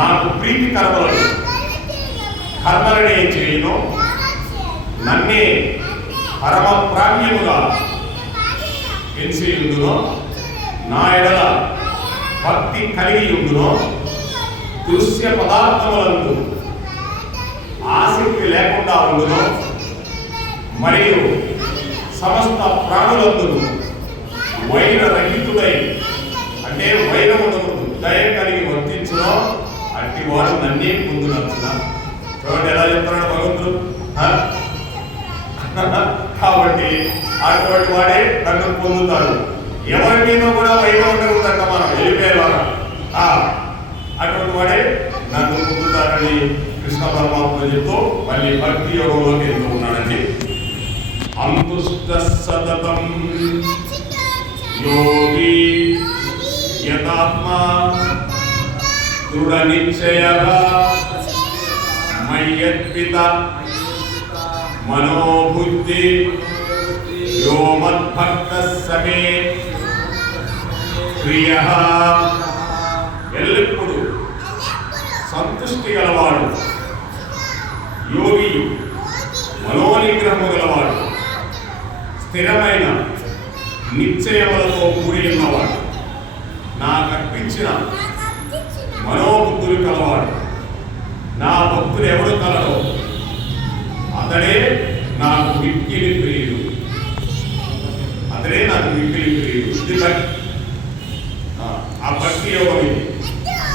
నాకు ప్రీతికరములను కర్మలనే చేయను, నన్నే పరమ ప్రాజ్ఞముగా ఎంచియుందునో, నా ఎడల భక్తి కలిగి ఉండునో, దృశ్య పదార్థములందు ఆసక్తి లేకుండా ఉండునో, మరియు సమస్త ప్రాణులందును వైర రహితుడై అంటే వైరమును దయ కలిగి వర్తించునో అట్టి వాడు నన్నే పొందునచ్చున. చూడండి ఎలా చెప్తున్నాడు భగవంతుడు. కాబట్టి అటువంటి వాడే నన్ను పొందుతాడు. ఎవరి మీద కూడా వైరం ఉండకూడదంట, మనం వెళ్ళిపోయేవారా అటువంటి వాడే నన్ను పొందుతాడని కృష్ణ పరమాత్మ చెప్తూ మళ్ళీ భక్తి యోగంలోకి వెళ్తూ ఉన్నాడండి. అంతుష్ట సతతం యోగి యతాత్మా దృఢ నిశ్చయః మయ్యర్పిత మనోబుద్ధి యో మద్భక్తః సమే ప్రియః. ఎల్లప్పుడూ సంతుష్టి గలవాడు, యోగి, మనోనిగ్రహము గలవాడు, స్థిరమైన నిశ్చయములతో కూడి ఉన్నవాడు, నాకు అర్పించిన మనోబుద్ధులు కలవాడు. నా భక్తులు ఎవడు కలడో అతడే నాకు మిక్కిలి